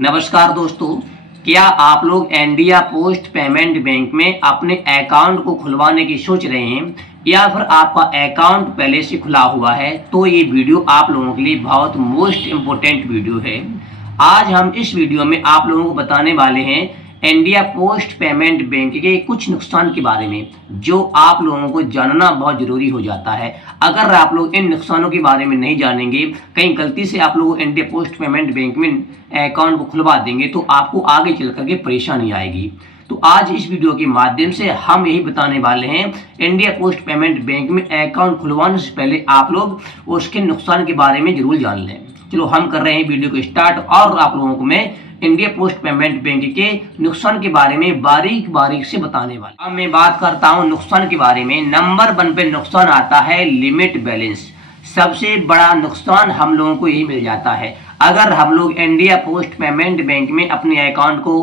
नमस्कार दोस्तों, क्या आप लोग इंडिया पोस्ट पेमेंट बैंक में अपने अकाउंट को खुलवाने की सोच रहे हैं या फिर आपका अकाउंट पहले से खुला हुआ है? तो ये वीडियो आप लोगों के लिए बहुत मोस्ट इम्पोर्टेंट वीडियो है। आज हम इस वीडियो में आप लोगों को बताने वाले हैं इंडिया पोस्ट पेमेंट बैंक के कुछ नुकसान के बारे में, जो आप लोगों को जानना बहुत ज़रूरी हो जाता है। अगर आप लोग इन नुकसानों के बारे में नहीं जानेंगे, कहीं गलती से आप लोग इंडिया पोस्ट पेमेंट बैंक में अकाउंट को खुलवा देंगे तो आपको आगे चल करके परेशानी आएगी। तो आज इस वीडियो के माध्यम से हम यही बताने वाले हैं, इंडिया पोस्ट पेमेंट बैंक में अकाउंट खुलवाने से पहले आप लोग उसके नुकसान के बारे में जरूर जान लें। चलो हम कर रहे हैं वीडियो को स्टार्ट और आप लोगों को मैं इंडिया पोस्ट पेमेंट बैंक के नुकसान के बारे में बारीक से बताने वाला। अब मैं बात करता हूं नुकसान के बारे में। नंबर 1 पे नुकसान आता है लिमिट बैलेंस। सबसे बड़ा नुकसान हम लोगों को यही मिल जाता है। अगर हम लोग इंडिया पोस्ट पेमेंट बैंक में अपने अकाउंट को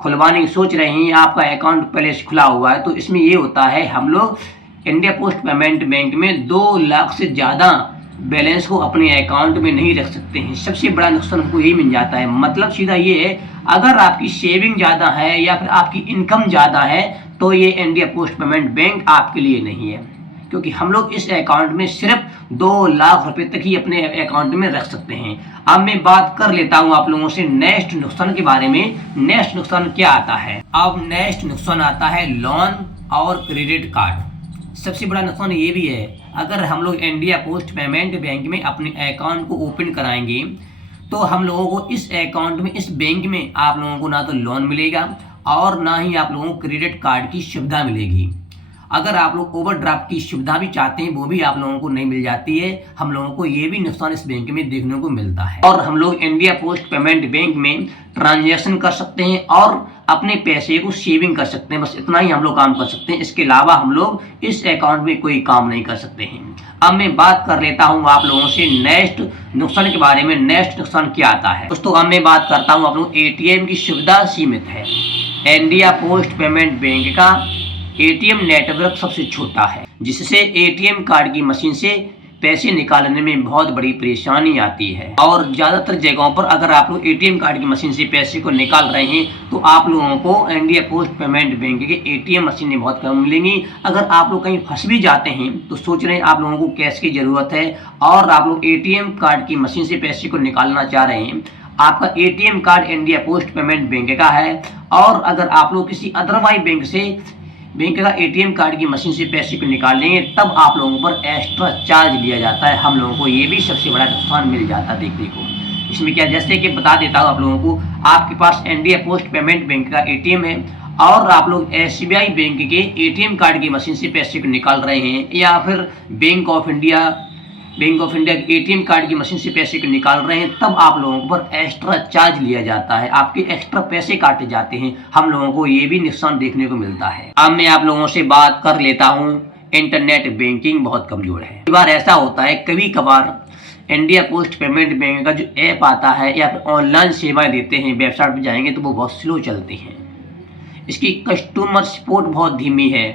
खुलवाने की सोच रहे हैं, आपका अकाउंट पहले से खुला हुआ है, तो इसमें ये होता है हम लोग इंडिया पोस्ट पेमेंट बैंक में 2 लाख से ज़्यादा बैलेंस को अपने अकाउंट में नहीं रख सकते हैं। सबसे बड़ा नुकसान हमको यही मिल जाता है। मतलब सीधा ये है, अगर आपकी सेविंग ज़्यादा है या फिर आपकी इनकम ज़्यादा है तो ये इंडिया पोस्ट पेमेंट बैंक आपके लिए नहीं है, क्योंकि हम लोग इस अकाउंट में सिर्फ 2 लाख रुपए तक ही अपने अकाउंट में रख सकते हैं। अब मैं बात कर लेता हूं आप लोगों से नेक्स्ट नुकसान के बारे में। नेक्स्ट नुकसान क्या आता है? अब नेक्स्ट नुकसान आता है लोन और क्रेडिट कार्ड। सबसे बड़ा नुकसान ये भी है, अगर हम लोग इंडिया पोस्ट पेमेंट बैंक में अपने अकाउंट को ओपन कराएंगे तो हम लोगों को इस अकाउंट में, इस बैंक में आप लोगों को ना तो लोन मिलेगा और ना ही आप लोगों को क्रेडिट कार्ड की सुविधा मिलेगी। अगर आप लोग ओवरड्राफ्ट की सुविधा भी चाहते हैं वो भी आप लोगों को नहीं मिल जाती है। हम लोगों को ये भी नुकसान इस बैंक में देखने को मिलता है। और हम लोग इंडिया पोस्ट पेमेंट बैंक में ट्रांजैक्शन कर सकते हैं और अपने पैसे को सेविंग कर सकते हैं, बस इतना ही हम लोग काम कर सकते हैं। इसके अलावा हम लोग इस अकाउंट में कोई काम नहीं कर सकते हैं। अब मैं बात कर लेता हूँ आप लोगों से नेक्स्ट नुकसान के बारे में। नेक्स्ट नुकसान क्या आता है दोस्तों? अब मैं बात करता हूँ आप लोग एटीएम की सुविधा सीमित है। इंडिया पोस्ट पेमेंट बैंक का एटीएम नेटवर्क सबसे छोटा है, जिससे एटीएम कार्ड की मशीन से पैसे निकालने में बहुत बड़ी परेशानी आती है। और ज़्यादातर जगहों पर अगर आप लोग एटीएम कार्ड की मशीन से पैसे को निकाल रहे हैं तो आप लोगों को इंडिया पोस्ट पेमेंट बैंक के एटीएम मशीनें बहुत कम मिलेंगी। अगर आप लोग कहीं फंस भी जाते हैं तो सोच रहे हैं आप लोगों को कैश की ज़रूरत है और आप लोग एटीएम कार्ड की मशीन से पैसे को निकालना चाह रहे हैं, आपका ATM card India post payment bank का है और अगर आप लोग किसी अदरवाइज बैंक का एटीएम कार्ड की मशीन से पैसे को निकाल लेंगे तब आप लोगों पर एक्स्ट्रा चार्ज लिया जाता है। हम लोगों को ये भी सबसे बड़ा नुकसान मिल जाता है देखने को। इसमें क्या, जैसे कि बता देता हूँ आप लोगों को, आपके पास इंडिया पोस्ट पेमेंट बैंक का एटीएम है और आप लोग एसबीआई बैंक के एटीएम कार्ड की मशीन से पैसे को निकाल रहे हैं या फिर बैंक ऑफ इंडिया के एटीएम कार्ड की मशीन से पैसे को निकाल रहे हैं, तब आप लोगों पर एक्स्ट्रा चार्ज लिया जाता है, आपके एक्स्ट्रा पैसे काटे जाते हैं। हम लोगों को ये भी नुकसान देखने को मिलता है। अब मैं आप लोगों से बात कर लेता हूँ, इंटरनेट बैंकिंग बहुत कमजोर है। कई बार ऐसा होता है, कभी कभार इंडिया पोस्ट पेमेंट बैंक का जो ऐप आता है या फिर ऑनलाइन सेवाएं देते हैं, वेबसाइट पर जाएंगे तो वो बहुत स्लो चलती हैं। इसकी कस्टमर सपोर्ट बहुत धीमी है।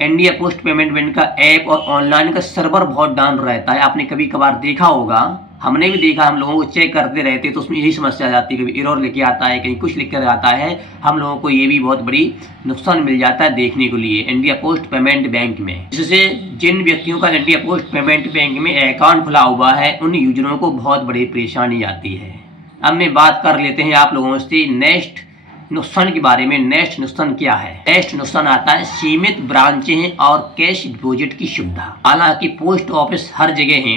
इंडिया पोस्ट पेमेंट बैंक का ऐप और ऑनलाइन का सर्वर बहुत डाउन रहता है। आपने कभी कभार देखा होगा, हमने भी देखा, हम लोगों को चेक करते रहते तो उसमें यही समस्या आ जाती है, कभी एरर लेके आता है, कहीं कुछ लिख कर आता है। हम लोगों को ये भी बहुत बड़ी नुकसान मिल जाता है देखने को लिए इंडिया पोस्ट पेमेंट बैंक में। जिससे जिन व्यक्तियों का इंडिया पोस्ट पेमेंट बैंक में अकाउंट खुला हुआ है उन यूजरों को बहुत बड़ी परेशानी आती है। अब मैं बात कर लेते हैं आप लोगों से नेक्स्ट नुकसान के बारे में। नेक्स्ट नुकसान क्या है? नेक्स्ट नुकसान आता है सीमित ब्रांचें और कैश डिपॉजिट की सुविधा। हालांकि पोस्ट ऑफिस हर जगह है,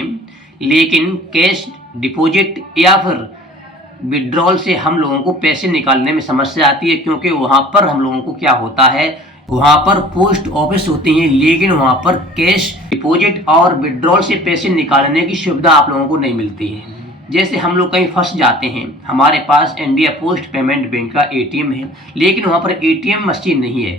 लेकिन कैश डिपॉजिट या फिर विड्रॉल से हम लोगों को पैसे निकालने में समस्या आती है, क्योंकि वहां पर हम लोगों को क्या होता है, वहां पर पोस्ट ऑफिस होती है लेकिन वहां पर कैश डिपॉजिट और विड्रॉल से पैसे निकालने की सुविधा आप लोगों को नहीं मिलती है। जैसे हम लोग कहीं फंस जाते हैं, हमारे पास इंडिया पोस्ट पेमेंट बैंक का एटीएम है लेकिन वहाँ पर एटीएम मशीन नहीं है।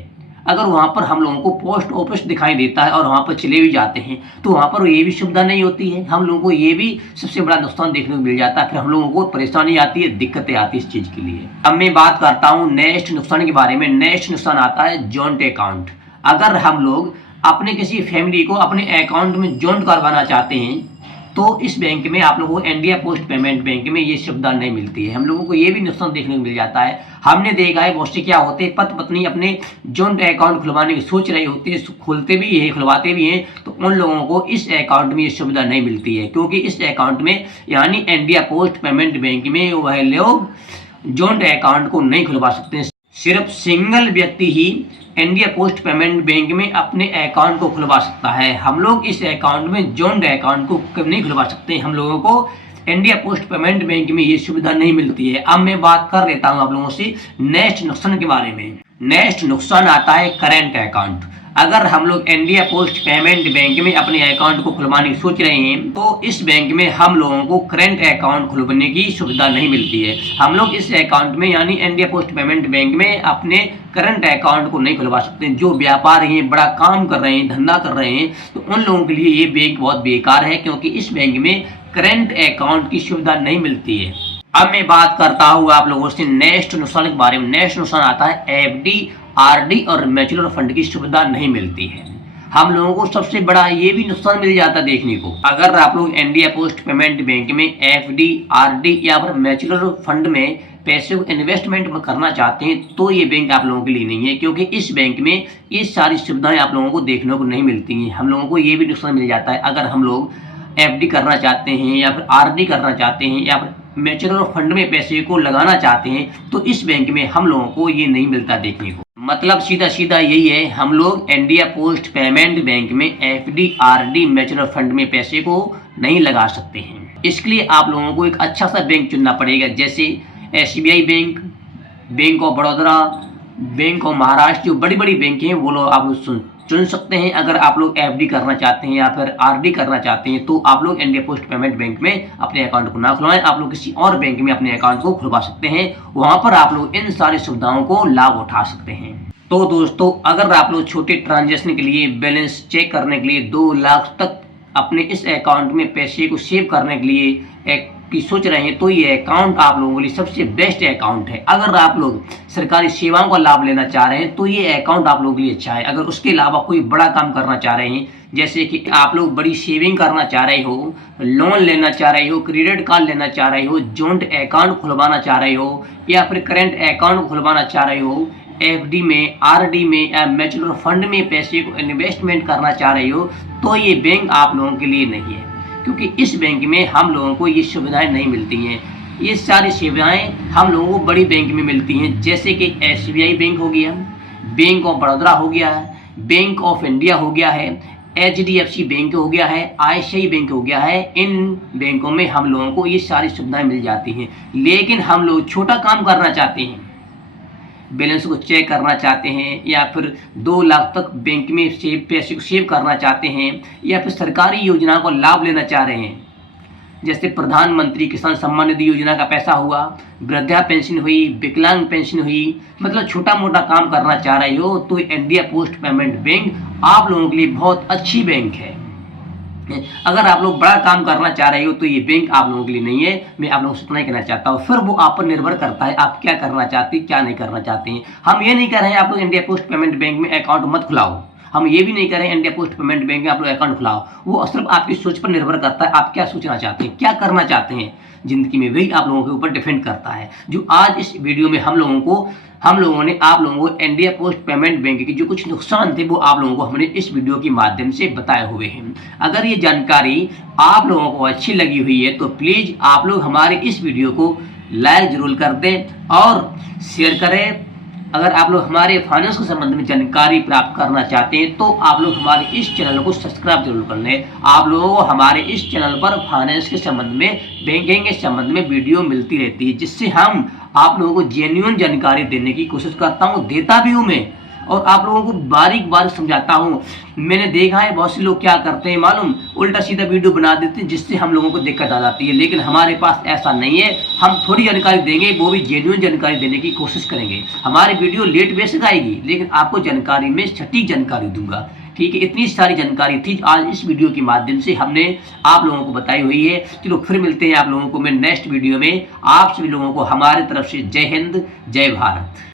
अगर वहाँ पर हम लोगों को पोस्ट ऑफिस दिखाई देता है और वहाँ पर चले भी जाते हैं तो वहाँ पर ये भी सुविधा नहीं होती है। हम लोगों को ये भी सबसे बड़ा नुकसान देखने को मिल जाता है। फिर हम लोगों को परेशानी आती है, दिक्कतें आती है इस चीज़ के लिए। अब मैं बात करता हूँ नेक्स्ट नुकसान के बारे में। नेक्स्ट नुकसान आता है जॉइंट अकाउंट। अगर हम लोग अपने किसी फैमिली को अपने अकाउंट में जॉइंट करवाना चाहते हैं तो इस बैंक में आप लोगों को इंडिया पोस्ट पेमेंट बैंक में ये सुविधा नहीं मिलती है। हम लोगों को ये भी नुकसान देखने को मिल जाता है। हमने देखा है बहुत से क्या होते हैं, पति पत्नी अपने जॉइंट अकाउंट खुलवाने की सोच रही होती है, खोलते भी है, खुलवाते भी हैं, तो उन लोगों को इस अकाउंट में ये सुविधा नहीं मिलती है, क्योंकि इस अकाउंट में यानी इंडिया पोस्ट पेमेंट बैंक में वह लोग जॉइंट अकाउंट को नहीं खुलवा सकते। सिर्फ सिंगल व्यक्ति ही इंडिया पोस्ट पेमेंट बैंक में अपने अकाउंट को खुलवा सकता है। हम लोग इस अकाउंट में जॉइंट अकाउंट को नहीं खुलवा सकते। हम लोगों को इंडिया पोस्ट पेमेंट बैंक में ये सुविधा नहीं मिलती है। अब मैं बात कर लेता हूँ आप लोगों से नेक्स्ट नुकसान के बारे में। नेक्स्ट नुकसान आता है करंट अकाउंट। अगर हम लोग इंडिया पोस्ट पेमेंट बैंक में अपने अकाउंट को खुलवाने की सोच रहे हैं, तो इस बैंक में हम लोगों को करंट अकाउंट खुलवाने की सुविधा नहीं मिलती है। हम लोग इस अकाउंट में यानी इंडिया पोस्ट पेमेंट बैंक में अपने करंट अकाउंट को नहीं खुलवा सकते। जो व्यापारी हैं, बड़ा काम कर रहे हैं, धंधा कर रहे हैं, तो उन लोगों के लिए ये बैंक बहुत बेकार है, क्योंकि इस बैंक में करंट अकाउंट की सुविधा नहीं मिलती है। अब मैं बात करता हूँ आप लोगों से नेक्स्ट नुकसान के बारे में। नेक्स्ट नुकसान आता है एफडी, आरडी और म्यूचुअल फंड की सुविधा नहीं मिलती है। हम लोगों को सबसे बड़ा ये भी नुकसान मिल जाता है देखने को। अगर आप लोग इंडिया पोस्ट पेमेंट बैंक में एफडी, आरडी या फिर म्यूचुअल फंड में पैसे को इन्वेस्टमेंट करना चाहते हैं, तो ये बैंक आप लोगों के लिए नहीं है, क्योंकि इस बैंक में ये सारी सुविधाएं आप लोगों को देखने को नहीं मिलती हैं। हम लोगों को ये भी नुकसान मिल जाता है, अगर हम लोग एफडी करना चाहते हैं या फिर आरडी करना चाहते हैं या फिर म्यूचुअल फंड में पैसे को लगाना चाहते हैं, तो इस बैंक में हम लोगों को ये नहीं मिलता देखने को। मतलब सीधा सीधा यही है, हम लोग इंडिया पोस्ट पेमेंट बैंक में एफडी, आरडी, म्यूचुअल फंड में पैसे को नहीं लगा सकते हैं। इसके लिए आप लोगों को एक अच्छा सा बैंक चुनना पड़ेगा, जैसे SBI bank, bank of Baroda, bank of Maharashtra. जो बड़ी बड़ी बैंक हैं वो लोग आप लोग चुन सकते हैं। अगर आप लोग एफडी करना चाहते हैं या फिर आरडी करना चाहते हैं, तो आप लोग इंडिया पोस्ट पेमेंट बैंक में अपने अकाउंट को ना खुलवाएं, आप लोग किसी और बैंक में अपने अकाउंट को खुलवा सकते हैं। वहां पर आप लोग इन सारी सुविधाओं को लाभ उठा सकते हैं। तो दोस्तों, अगर आप लोग छोटे ट्रांजेक्शन के लिए, बैलेंस चेक करने के लिए 2 लाख तक अपने इस अकाउंट में पैसे को सेव करने के लिए एक की सोच रहे हैं, तो ये अकाउंट आप लोगों के लिए सबसे बेस्ट अकाउंट है। अगर आप लोग सरकारी सेवाओं का लाभ लेना चाह रहे हैं, तो ये अकाउंट आप लोगों के लिए अच्छा है। अगर उसके अलावा कोई बड़ा काम करना चाह रहे हैं, जैसे कि आप लोग बड़ी सेविंग करना चाह रहे हो, लोन लेना चाह रहे हो, क्रेडिट कार्ड लेना चाह रहे हो, जॉइंट अकाउंट खुलवाना चाह रहे हो, या फिर करंट अकाउंट खुलवाना चाह रहे हो, एफडी में, आरडी में या म्यूचुअल फंड में पैसे को इन्वेस्टमेंट करना चाह रहे हो, तो ये बैंक आप लोगों के लिए नहीं है, क्योंकि इस बैंक में हम लोगों को ये सुविधाएं नहीं मिलती हैं। ये सारी सुविधाएं हम लोगों को बड़ी बैंक में मिलती हैं, जैसे कि एसबीआई बैंक हो गया, बैंक ऑफ बड़ौदा हो गया है, बैंक ऑफ इंडिया हो गया है, एचडीएफसी बैंक हो गया है, आईसीआई बैंक हो गया है। इन बैंकों में हम लोगों को ये सारी सुविधाएं मिल जाती हैं। लेकिन हम लोग छोटा काम करना चाहते हैं, बैलेंस को चेक करना चाहते हैं, या फिर 2 लाख तक बैंक में पैसे को सेव करना चाहते हैं, या फिर सरकारी योजना को लाभ लेना चाह रहे हैं, जैसे प्रधानमंत्री किसान सम्मान निधि योजना का पैसा हुआ, वृद्धा पेंशन हुई, विकलांग पेंशन हुई, मतलब छोटा मोटा काम करना चाह रहे हो, तो इंडिया पोस्ट पेमेंट बैंक आप लोगों के लिए बहुत अच्छी बैंक है। अगर आप लोग बड़ा काम करना चाह रहे हो, तो ये बैंक आप लोगों के लिए नहीं है। मैं आप लोगों से इतना ही कहना चाहता हूँ। फिर वो आप पर निर्भर करता है, आप क्या करना चाहते हैं, क्या नहीं करना चाहते हैं। हम ये नहीं कह रहे हैं आप लोग इंडिया पोस्ट पेमेंट बैंक में अकाउंट मत खुलाओ, हम ये भी नहीं कह रहे हैं इंडिया पोस्ट पेमेंट बैंक में आप लोग अकाउंट खुलाओ। वो सिर्फ आपकी सोच पर निर्भर करता है, आप क्या सोचना चाहते हैं, क्या करना चाहते हैं जिंदगी में, वही आप लोगों के ऊपर डिपेंड करता है। जो आज इस वीडियो में हम लोगों ने आप लोगों को इंडिया पोस्ट पेमेंट बैंक के जो कुछ नुकसान थे, वो आप लोगों को हमने इस वीडियो के माध्यम से बताए हुए हैं। अगर ये जानकारी आप लोगों को अच्छी लगी हुई है, तो प्लीज़ आप लोग हमारे इस वीडियो को लाइक जरूर कर दें और शेयर करें। अगर आप लोग हमारे फाइनेंस के संबंध में जानकारी प्राप्त करना चाहते हैं, तो आप लोग हमारे इस चैनल को सब्सक्राइब जरूर कर लें। आप लोगों को हमारे इस चैनल पर फाइनेंस के संबंध में, बैंकिंग के संबंध में वीडियो मिलती रहती है, जिससे हम आप लोगों को जेन्युइन जानकारी देने की कोशिश करता हूँ, देता भी हूँ मैं, और आप लोगों को बारीक बारीक समझाता हूँ। मैंने देखा है बहुत से लोग क्या करते हैं मालूम, उल्टा सीधा वीडियो बना देते हैं, जिससे हम लोगों को दिक्कत आ जाती है। लेकिन हमारे पास ऐसा नहीं है, हम थोड़ी जानकारी देंगे, वो भी जेन्युइन जानकारी देने की कोशिश करेंगे। हमारी वीडियो लेट बेशक आएगी, लेकिन आपको जानकारी में सटीक जानकारी दूंगा। ठीक है, इतनी सारी जानकारी थी आज इस वीडियो के माध्यम से हमने आप लोगों को बताई हुई है। चलो फिर मिलते हैं आप लोगों को मैं नेक्स्ट वीडियो में। आप सभी लोगों को हमारे तरफ से जय हिंद, जय भारत।